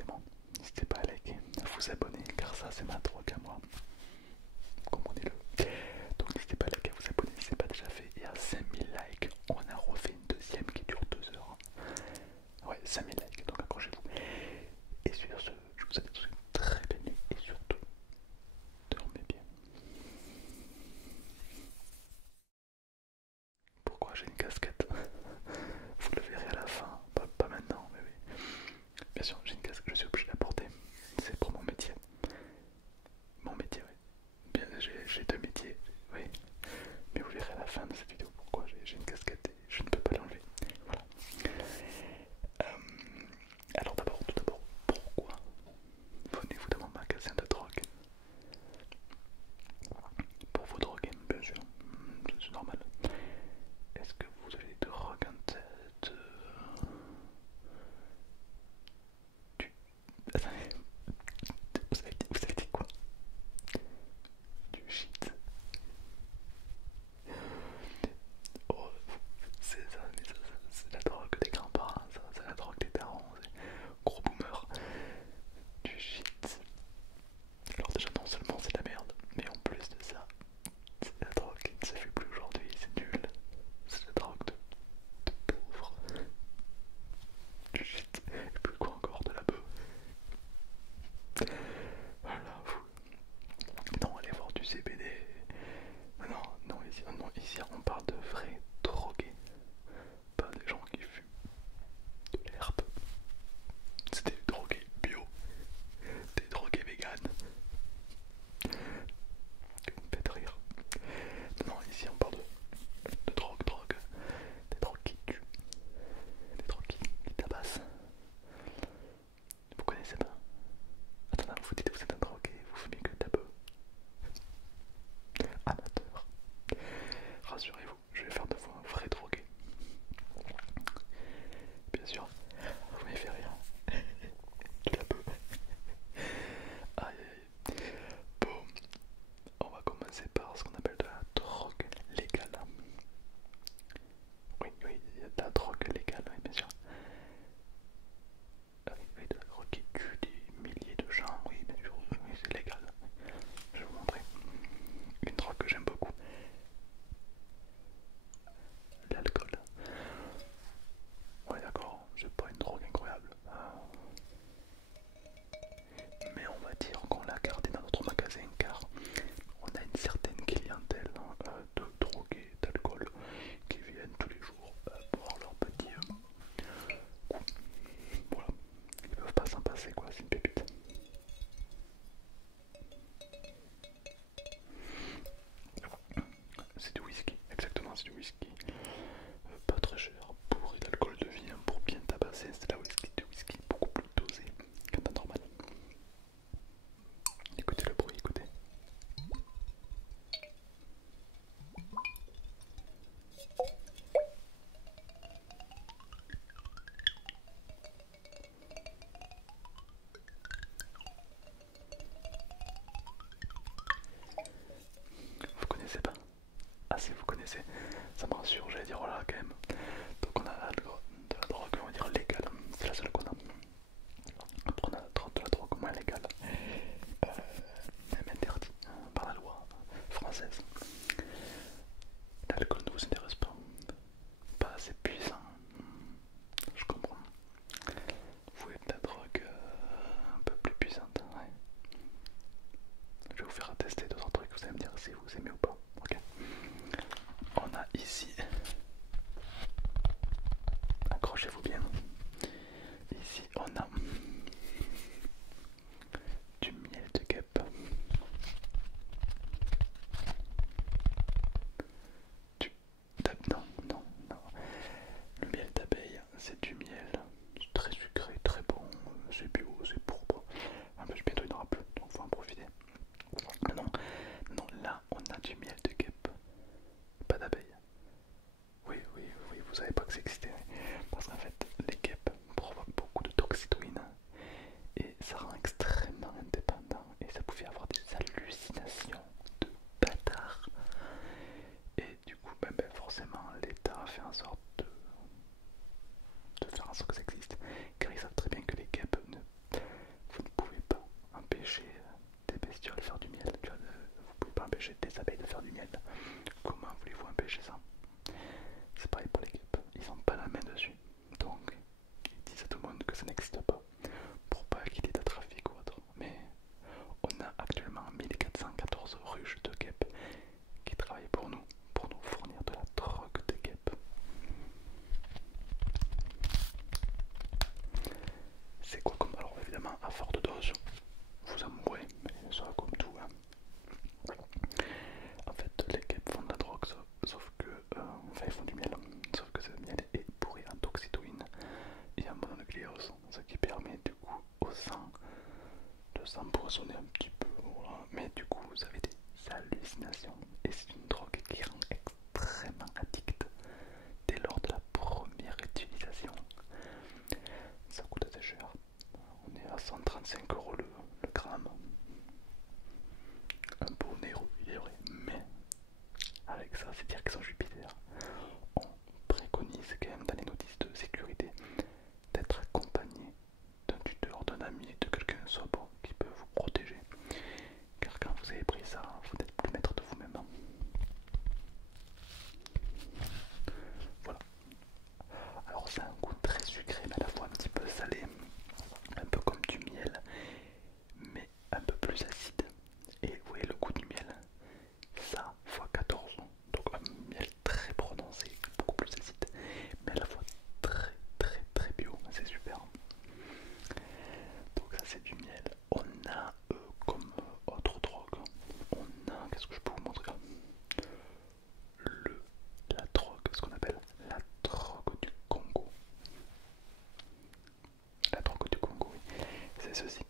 évidemment. N'hésitez pas à liker, à vous abonner, car ça c'est ma drogue à moi. Comprenez-le. Donc n'hésitez pas à liker, à vous abonner si ce n'est pas déjà fait. Et à 5000 likes, on a refait une deuxième qui dure 2 heures. Ouais, 5000 likes, donc accrochez-vous. Et sur ce, je vous souhaite une très belle nuit et surtout, dormez bien. Pourquoi j'ai une casquette? Vous le verrez à la fin, pas maintenant, mais oui. Bien sûr, j'ai une casquette, je suis obligé de la porter. C'est pour mon métier. Mon métier, oui. Bien, j'ai deux métiers, oui. Mais vous verrez à la fin de cette vidéo pourquoi j'ai une casquette et je ne peux pas l'enlever. Voilà. Alors tout d'abord, pourquoi venez-vous dans mon magasin de drogue? Pour vous droguer, bien sûr, c'est normal. Est-ce que vous avez des drogues en tête? Attendez, vous avez dit quoi? Du shit. Oh, c'est ça, mais ça, c'est la drogue des grands-parents, ça, c'est la drogue des darons, gros boomer. Du shit. Alors déjà non seulement c'est de la merde, mais en plus de ça, c'est la drogue qui ne se fait plus aujourd'hui, c'est nul. C'est la drogue de pauvres. Du shit. Et puis quoi encore, de la bœuf. Voilà, non, allez voir du CBD. Non, ici on parle de vrais drogués. Pas des gens qui fument de l'herbe. C'est des drogués bio, des drogués véganes. Vous me faites rire. Non, ici on parle de drogue. Des drogues qui tuent. Des drogues qui tabassent. Vous connaissez pas? Attends, vous dites que vous êtes un drogué, vous fumez que de la beuh. Amateur. Rassurez-vous, je vais faire de vous un vrai drogué. Bien sûr, vous m'avez fait rire. De la beuh. Aïe aïe. Bon, on va commencer par ce qu'on appelle de la drogue légale. Oui, il y a de la drogue légale, oui, bien sûr. Oui, de la drogue qui tue des milliers de gens, oui, bien sûr, oui, c'est légal. Je vais vous montrer une drogue que j'aime beaucoup. L'alcool. Ouais, d'accord, c'est pas une drogue incroyable. Mais on va dire qu'on l'a gardé dans notre magasin car on a une certaine clientèle de drogués, d'alcool qui viennent tous les jours boire leur petit coup. Voilà, ils peuvent pas s'en passer quoi, c'est une pépite. C'est du whisky, exactement, c'est du whisky. Pas très cher pour l'alcool de vie, hein, pour bien tabasser, c'est la whisky, du whisky beaucoup plus dosé qu'un normal. Écoutez le bruit, écoutez. Vous connaissez pas? Ah si vous connaissez, ça me rassure, j'allais dire voilà quand même. Donc on a de la drogue, on va dire légale, c'est la seule qu'on a. Après on a de la drogue moins légale, même interdite par la loi française. L'alcool ne vous intéresse pas? Pas assez puissant, je comprends. Vous voulez de la drogue un peu plus puissante, ouais. Je vais vous faire tester d'autres trucs, vous allez me dire si vous aimez ou pas. Ok. On a ici, accrochez-vous bien, ici on a du miel de guêpe. Non. Le miel d'abeille, c'est du miel très sucré, très bon, c'est bio, c'est pourpre. Bientôt il n'y en aura plus, donc faut en profiter. Non, là on a du miel de guêpe, pas d'abeille. Oui, vous savez pas que ça existait. Parce qu'en fait, les guêpes provoquent beaucoup de toxitoïne et ça rend extrêmement indépendant. Et ça pouvait avoir des hallucinations de bâtard. Et du coup, forcément, l'État a fait en sorte de faire en sorte que ça existe. Car ils savent très bien que les guêpes s'empoisonner un petit peu, voilà. Mais du coup vous avez des hallucinations et c'est une drogue qui rend extrêmement addict dès lors de la première utilisation. Ça coûte assez cher, on est à 135 € le gramme, un peu onéreux il est vrai, mais avec ça c'est dire qu'ils sont Jupiter. On préconise quand même dans les notices de sécurité d'être accompagné d'un tuteur, d'un ami, de quelqu'un sobre qui peut vous protéger. Car quand vous avez pris ça, vous n'êtes plus maître de vous-même. Voilà. Alors c'est un goût très sucré mais à la fois un petit peu salé, un peu comme du miel, mais un peu plus acide. Et vous voyez le goût du miel, ça fois 14. Donc un miel très prononcé, beaucoup plus acide, mais à la fois très très très bio, c'est super. Donc ça c'est du miel. On a comme autre drogue, on a, qu'est-ce que je peux vous montrer là, la drogue, ce qu'on appelle la drogue du Congo. La drogue du Congo, oui, c'est ceci.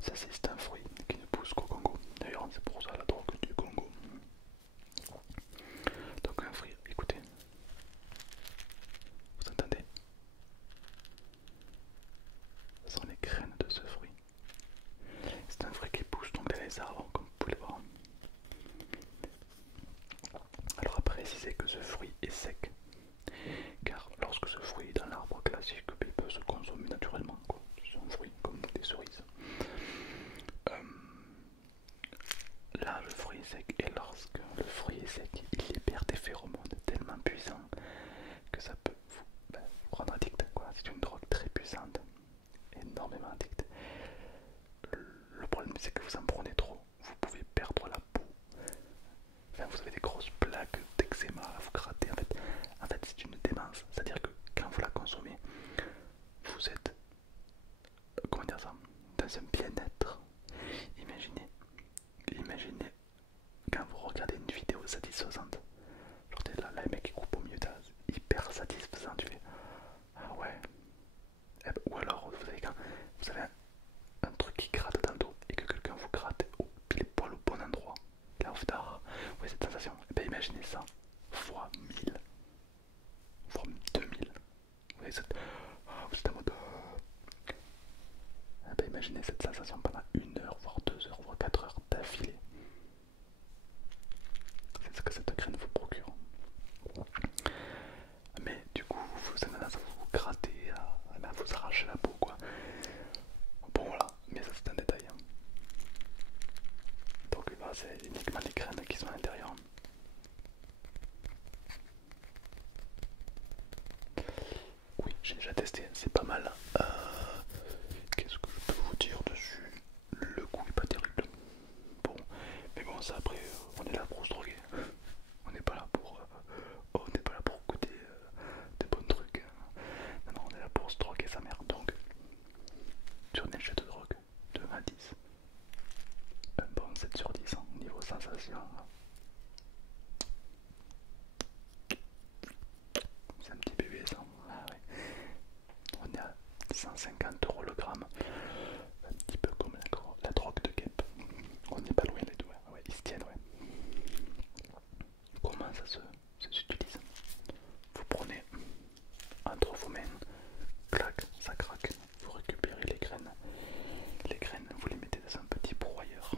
Ça c'est un fruit qui ne pousse qu'au Congo. D'ailleurs c'est pour ça la drogue du Congo. Donc un fruit, écoutez, vous entendez? Ce sont les graines de ce fruit. C'est un fruit qui pousse donc dans les arbres, comme vous pouvez le voir. Alors à préciser que ce fruit est sec, car lorsque ce fruit est dans l'arbre classique, il peut se consommer naturellement. C'est un fruit comme des cerises. Là, le fruit est sec, et lorsque le fruit est sec, il libère des phéromones tellement puissants que ça peut vous rendre addict. C'est une drogue très puissante, énormément addict. Le problème, c'est que vous en prenez trop, vous pouvez perdre la peau. Enfin, vous avez des grosses plaques d'eczéma à vous gratter. En fait c'est une démence. C'est-à-dire que quand vous la consommez, vous êtes, comment dire ça, dans un bien-être. Imaginez quand vous regardez une vidéo satisfaisante. Genre t'es là, le mec qui coupe au milieu, t'es hyper satisfaisant, tu fais ah ouais. Ou alors vous savez quand vous avez un truc qui gratte dans le dos et que quelqu'un vous gratte au pile poil au bon endroit. Là vous faites ah ouais cette sensation. Et bien imaginez ça fois 1000, fois 2000. Vous voyez cette, vous êtes en mode imaginez cette sensation pendant 1 heure, voire 2 heures, voire 4 heures d'affilée. C'est ce que cette graine vous procure. Mais du coup, vous avez tendance à vous gratter, à vous arracher la peau, quoi. Bon, voilà, mais ça c'est un détail. Donc, bah, c'est uniquement les graines qui sont à l'intérieur. Oui, j'ai déjà testé, c'est pas mal. Qu'est-ce que je peux vous dire dessus? Le goût est pas terrible. Bon, mais bon, ça après, on est là pour se droguer. On n'est pas là pour, on n'est pas là pour goûter des bons trucs. Non, non, on est là pour se droguer sa mère. Donc, sur une échelle de drogue, de 1 à 10, un bon 7 sur 10, hein, niveau sensation. C'est un petit bébé ça. Ah ouais. On est à 150 € le gramme. Un petit peu comme la drogue de Kep. On n'est pas loin les deux. Ouais, ils se tiennent, ouais. Comment ça s'utilise? Vous prenez entre vos mains, clac, ça craque. Vous récupérez les graines. Les graines, vous les mettez dans un petit broyeur.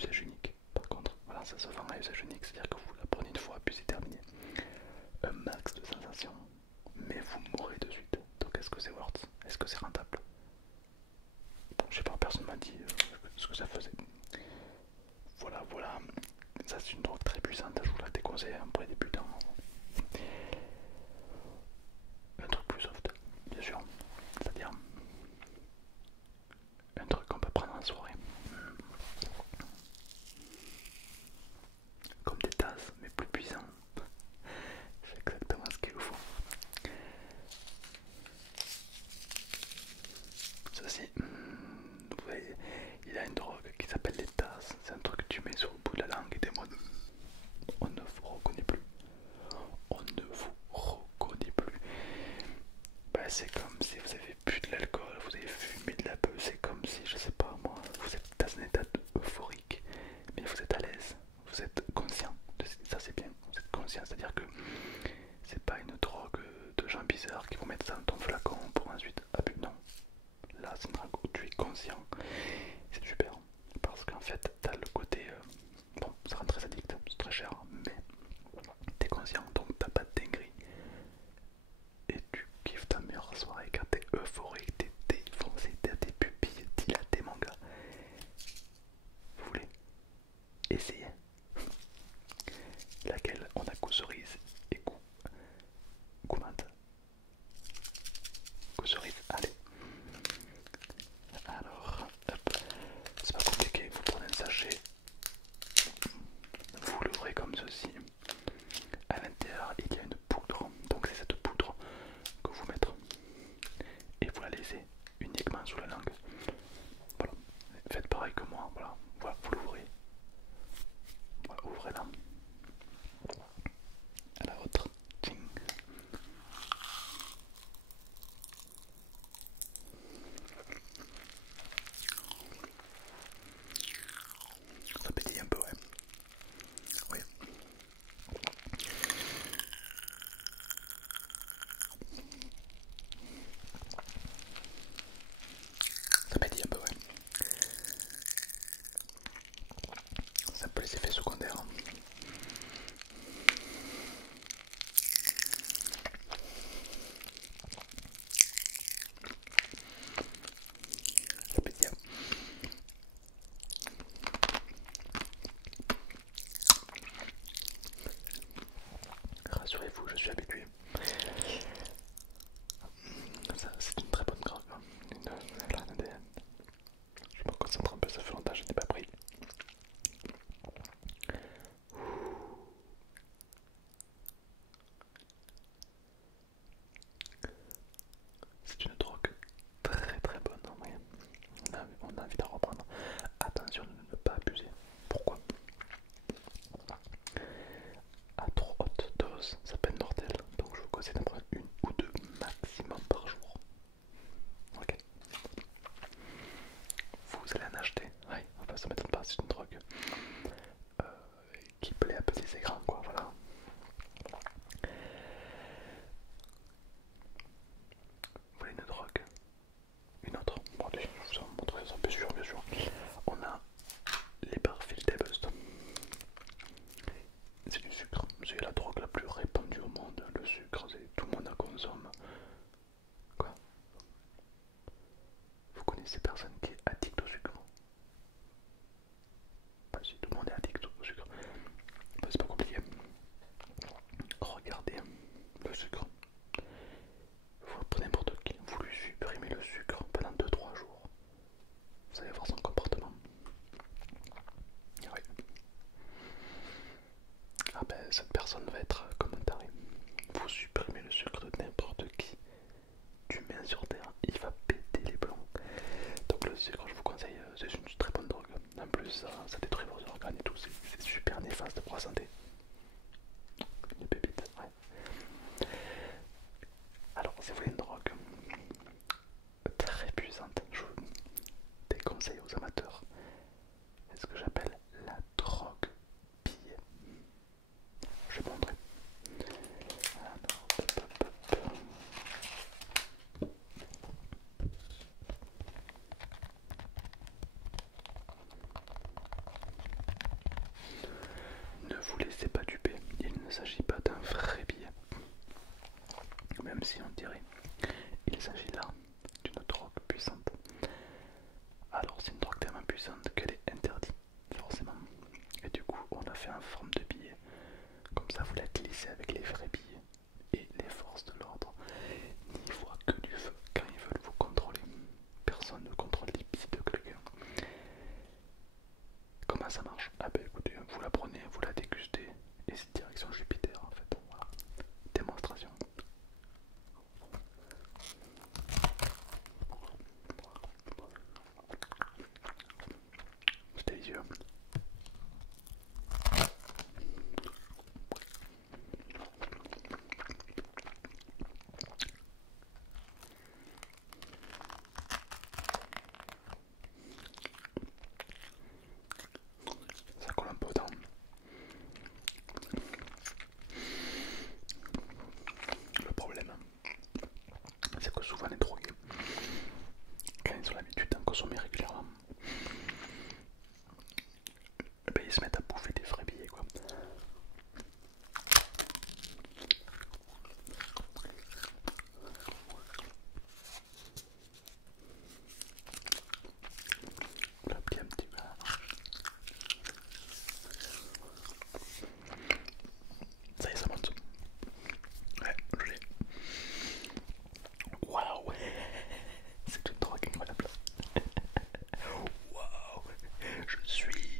usage unique. Par contre, voilà, ça se vend à usage unique, c'est-à-dire que vous la prenez une fois puis c'est terminé. Un max de sensations, mais vous mourrez de suite. Donc est-ce que c'est worth? Est-ce que c'est rentable? Bon, je sais pas, personne m'a dit ce que ça faisait. Voilà, voilà. Ça c'est une drogue très puissante, je vous la déconseille pour les débutants. Un truc plus soft, bien sûr. C'est-à-dire un truc qu'on peut prendre en soirée. Comme des tasses, mais plus puissants. C'est exactement ce qu'il vous faut. Ceci, vous voyez, il y a une drogue qui s'appelle les tasses. C'est un truc que tu mets sur le bout de la langue et t'es en mode on ne vous reconnaît plus. On ne vous reconnaît plus. Bah, c'est comme si vous avez bu de l'alcool, vous avez fumé de la beuh, c'est comme si, je sais pas moi, vous êtes dans un état euphorique, mais vous êtes à l'aise, vous êtes conscient, ça c'est bien, vous êtes conscient, c'est-à-dire que c'est pas une drogue de gens bizarres qui vont mettre ça dans ton flacon pour ensuite abus, non. Là c'est une drogue où tu es conscient, c'est super, parce qu'en fait t'as le côté, bon ça rend très addict, c'est très cher, mais t'es conscient, donc t'as pas de dinguerie. Et tu kiffes ta meilleure soirée car t'es euphorique, t'es défoncé, t'as tes pupilles dilatées mon gars. Vous voulez essayer? Laquelle? On a goût cerise et goût menthe. Goût cerise, allez. Alors, hop, c'est pas compliqué, vous prenez un sachet, vous l'ouvrez comme ceci. À l'intérieur il y a une poudre, donc c'est cette poudre que vous mettez et vous la laissez uniquement sous la langue. Voilà, faites pareil que moi, voilà, voilà vous l'ouvrez. Voilà, ouvrez-la. À la autre, ting. Ça pétille un peu, ouais. Oui. Ça pétille un peu, ouais. Ça peut les effets secondaires. Ça pétille. Rassurez-vous, je suis habitué. Ça, c'est une très bonne drogue. Je me concentre un peu, ça fait longtemps que je n'ai pas pris. C'est une drogue très très bonne. Oui. On a envie d'en reprendre. Attention de ne pas abuser. Pourquoi? À trop haute dose, ça peut être mortel. Donc je vous conseille d'en prendre une ou deux maximum par jour. Ok. Vous allez en acheter. Oui, enfin ça m'étonne pas, c'est une drogue qui plaît à petits et grands, quoi. Voilà. Vous voulez une drogue? Une autre? Bon, allez, je vous en montrerai ça, bien sûr, bien sûr. On a les Barfield Bust. C'est du sucre. C'est la drogue la plus répandue au monde. Le sucre, tout le monde en consomme. Quoi? Vous connaissez personne qui est addict au sucre? Bah si, tout le monde est addict au sucre. Bah, c'est pas compliqué. Regardez le sucre. Vous prenez n'importe qui, vous lui supprimez le sucre pendant 2-3 jours. Vous allez voir son comportement. Oui. Ah ben cette personne va être comme un taré. Vous supprimez le sucre de n'importe qui. Tu mets sur terre, il va péter les plombs. Donc le sucre, je vous conseille, c'est une très bonne drogue. En plus, ça détruit vos organes et tout, c'est super néfaste pour la santé. Les pépites, ouais. Alors, si vous voulez une drogue très puissante, je vous déconseille aux amateurs. C'est ce que j'appelle la drogue billet. Je vais montrer. Alors, hop, hop, hop. dirais. Il s'agit là d'une drogue puissante. Alors c'est une drogue tellement puissante qu'elle est interdite, forcément. Et du coup on a fait en forme de billet. Comme ça vous la glissez avec les vrais billets. Et les forces de l'ordre n'y voient que du feu quand ils veulent vous contrôler. Personne ne contrôle les billets de quelqu'un. Comment ça marche? Ah bah écoutez, vous la prenez, vous la dégustez, et c'est direction Jupiter en fait. Voilà. Démonstration. C'est délicieux. Ça colle un peu aux dents. Le problème, c'est que souvent les drogués, quand ils ont l'habitude d'en consommer régulièrement, ben ils se mettent à bouffer des vrais billets quoi. Là, un petit peu. Ça y est, ça monte. Ouais, je l'ai. Waouh, c'est une drogue incroyable. Waouh, je suis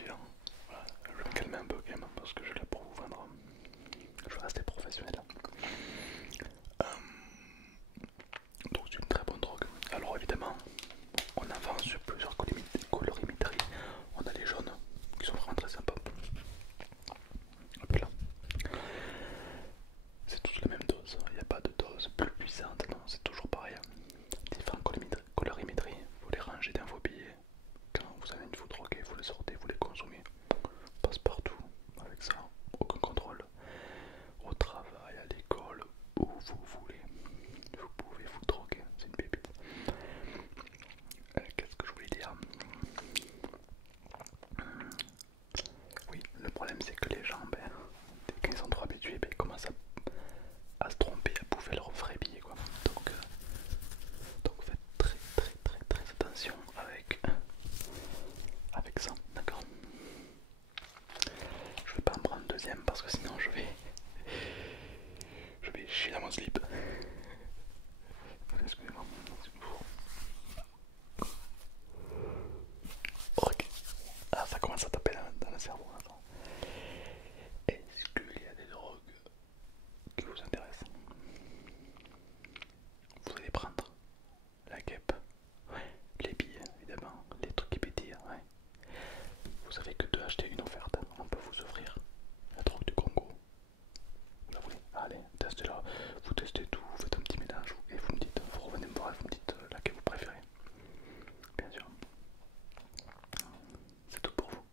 violent. Voilà, je vais me calmer un peu quand même parce que je l'ai pour vous vendre. Je vais rester professionnel. Donc c'est une très bonne drogue. Alors évidemment, on avance sur plusieurs colorimétries. On a les jaunes qui sont vraiment très sympas. Hop là. C'est tous la même dose. Il n'y a pas de dose plus puissante. Non, c'est toujours pareil. Différentes colorimétries. Vous les rangez dans vos billets. Quand vous avez une vous droguer, vous les sortez, vous les consommez. Passe partout avec ça. Aucun contrôle. Au travail, à l'école, où vous voulez. Vous pouvez vous droguer. C'est une pépite. Qu'est-ce que je voulais dire? Oui, le problème c'est que les gens, quand ils sont trop habitués, ils commencent à se tromper, à bouffer leur vrai billet quoi. Donc faites très attention avec ça, d'accord? Je vais pas en prendre deuxième parce que sinon je vais chier dans mon slip. Excusez-moi. Ok. Ah, ça commence à taper dans le cerveau. Attends. Est-ce qu'il y a des drogues qui vous intéressent? Vous allez prendre la guêpe, ouais, les billets évidemment, les trucs qui pétillent, ouais. Vous savez que de acheter une offerte, on peut vous offrir la drogue du Congo. Vous la voulez? Allez, testez-la. Vous testez tout, vous faites un petit mélange et vous me dites, vous revenez me voir et vous me dites laquelle vous préférez. Bien sûr. C'est tout pour vous.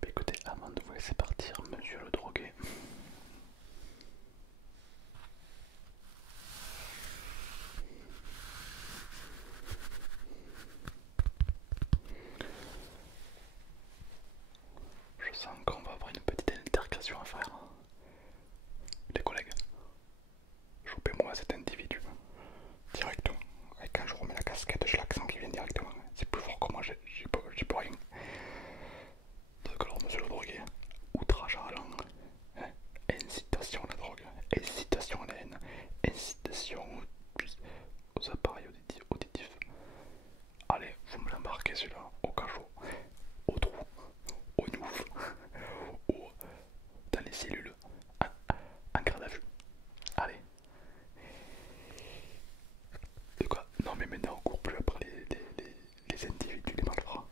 Bah écoutez, avant de vous laisser partir, monsieur le drogué, je sens qu'on va avoir une petite altercation à faire. Les collègues, chopez-moi cet individu. Directement. Et quand je remets la casquette, je l'accent qui vient directement. C'est plus fort que moi, j'y peux rien. Donc alors, monsieur le drogué, outrage à la langue, hein, incitation à la drogue, incitation à la haine, incitation aux appareils auditifs. Allez, vous me l'embarquez celui-là, au cachot, au trou, au nouf, dans les cellules, en garde à vue. Allez. De quoi? Non mais maintenant on court plus après les individus, les malfrats.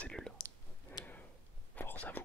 cellule. Force à vous.